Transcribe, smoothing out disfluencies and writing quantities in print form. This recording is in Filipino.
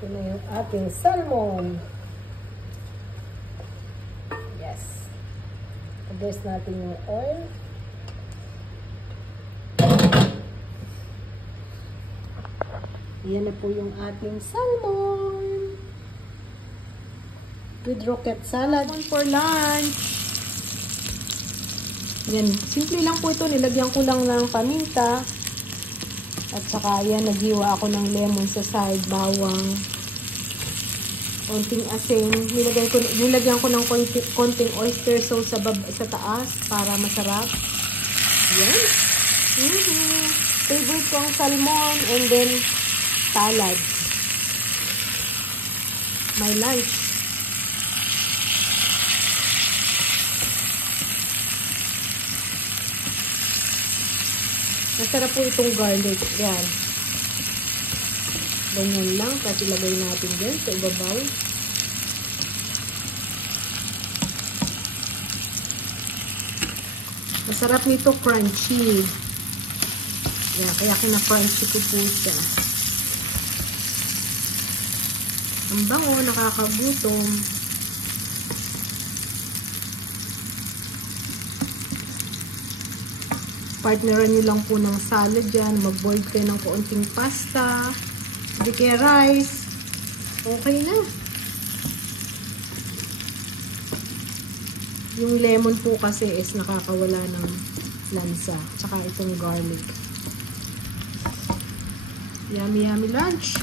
Ito na yung ating salmon. Yes. Adjust natin yung oil. Yan na po yung ating salmon. With rocket salad. For lunch. Yan. Simple lang po ito. Nilagyan ko lang ng paminta. At saka yan, naghiwa ako ng lemon sa side, bawang. Konting asin. Nilagyan ko ng konting oyster sauce sa taas para masarap. Yan. Favorite ko ang salmon and then salad. My lunch. Masarap po itong garlic. Yan. Ganyan lang. Kasi ilagay natin dyan sa ibabaw. Masarap nito crunchy. Yan. Kaya kina-crunchy ko po siya. Ang bango, nakakagutom. Partneran nyo lang po ng salad dyan. Mag-boil kayo ng kaunting pasta. Hindi kaya rice. Okay na. Yung lemon po kasi is nakakawala ng lansa. Tsaka itong garlic. Yummy, yummy lunch.